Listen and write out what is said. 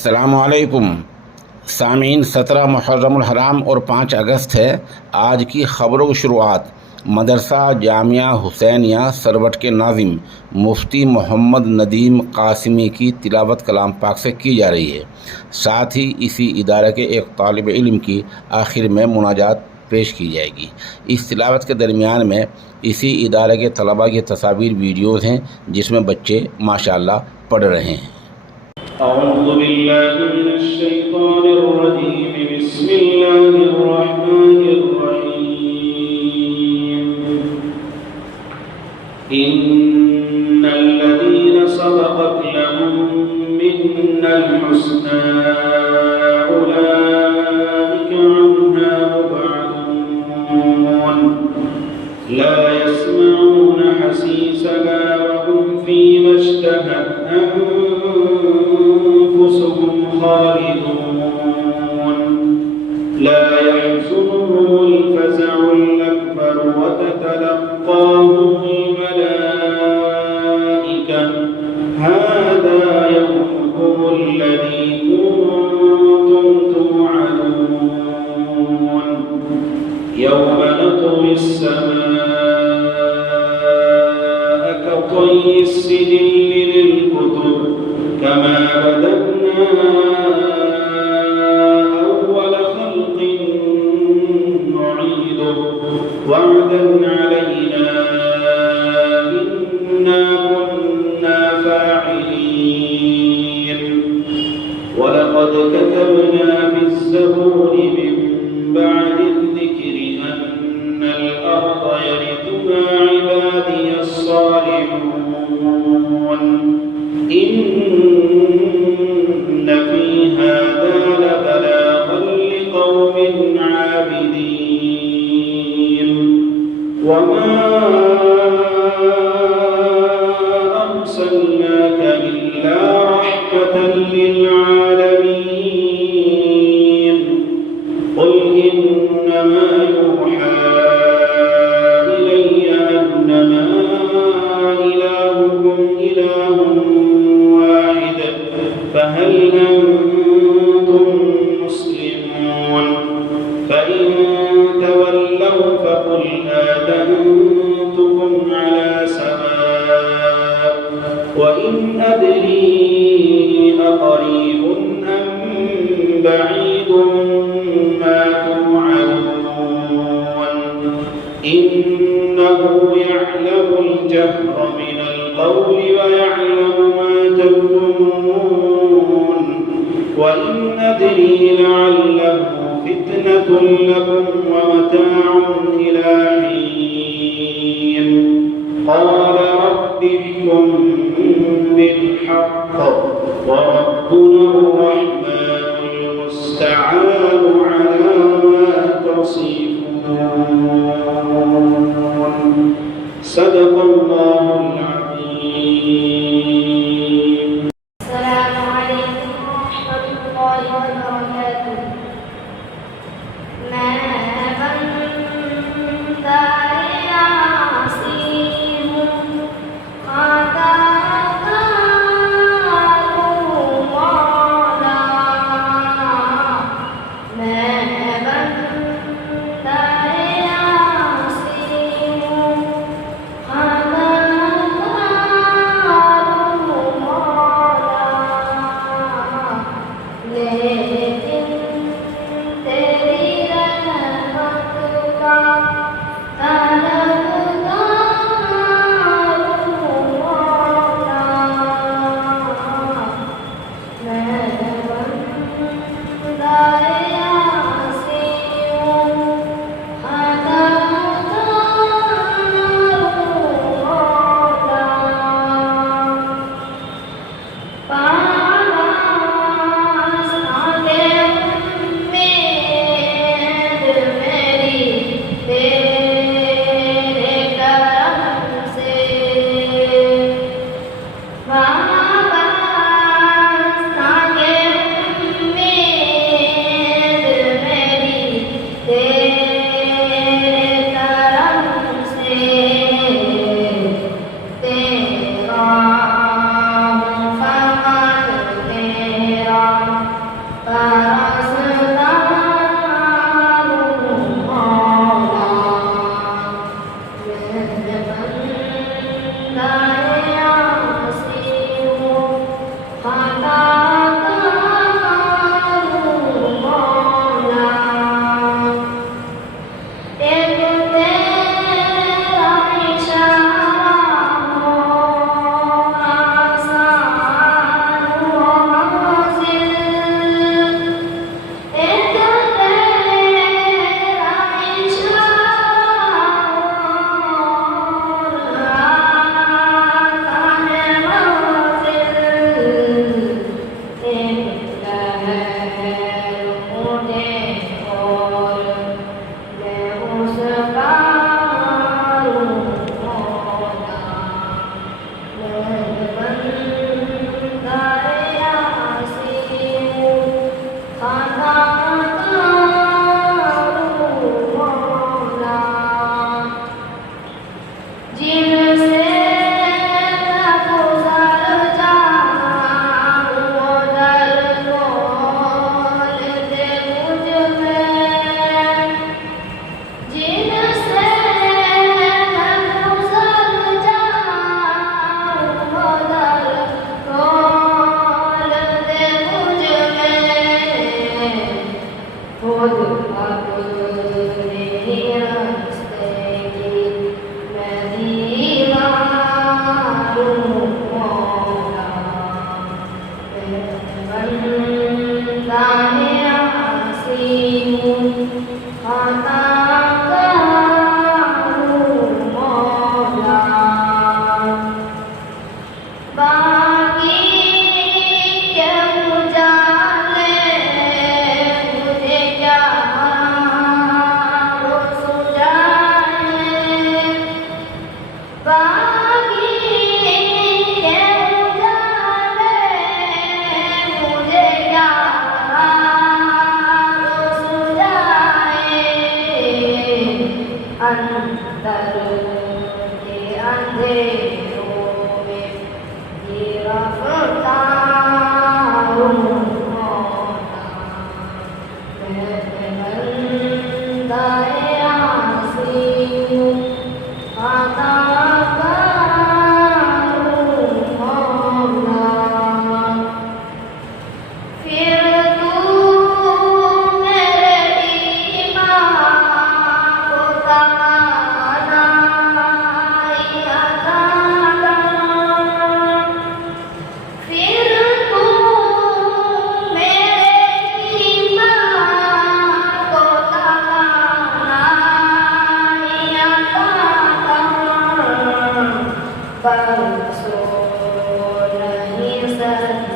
अस्सलामुअलैकुम सामीन। 17 मुहर्रमुल हराम और 5 अगस्त है। आज की ख़बरों की शुरुआत मदरसा जामिया हुसैनिया सरवट के नाज़िम मुफ्ती मोहम्मद नदीम कासिमी की तिलावत कलाम पाक से की जा रही है। साथ ही इसी इदारे के एक तालिब इल्म की आखिर में मुनाजात पेश की जाएगी। इस तिलावत के दरमियान में इसी इदारे के तलबा की तस्वीर वीडियोज़ हैं जिसमें बच्चे माशाअल्लाह पढ़ रहे हैं। अऊज़ु बिल्लाहि मिनश शैतानिर रजीम। बिस्मिल्लाहिर रहमानिर रहीम। इन्नल लज़ीना सबक़त लहुम मिन्नल हुस्ना उलाइका अन्हा मुबअदून ला यस्मऊन हसीसहा व हुम फ़ीमा इश्तहत لا يحزنهم الفزع الأكبر وتتلقاهم الملائكة هذا يومكم الذي كنتم توعدون يوم نطوي السماء كطي السجل للكتب كما بدأنا أول خلق نعيده وعدا علينا إنا كنا فاعلين ولقد كتبنا في الزبور من بعد الذكر أن الأرض يرثها عبادي الصالحون إن في هذا لبلاغا لقوم عابدين وما أرسلناك إلا رحمة للعالمين قل إنما يوحى إلي أنما إلهكم إله فهل أنتم مسلمون فإن تولوا فقل آذنتكم على سواء وإن أدري أقريب أم بعيد ما توعدون إنه يعلم الجهر من القول ويعلم ما تكتمون وإن أدري لعله فتنة لكم ومتاع إلى حين قال رب احكم بالحق وربنا الرحمن المستعان على ما تصفون صدق الله العظيم. السلام عليكم ورحمة الله وبركاته. ما بنت ياسين قد अपने रास्ते की मैं दीवारूं मौला बंदा है आसी हूँ खताकारूं मौला बाकी के उजाले मुझे क्या सुझाए बाकी के उजाले मुझे क्या सुझाए अंदर के अंधेरों में गिरफ्तारूं मौला मैं बंदा आसी हूँ खताकारूं मौला फिर तू मेरे ईमान को तवानाई अता कर फिर तू मेरे ईमान को तवानाई अता कर परसों नहीं सही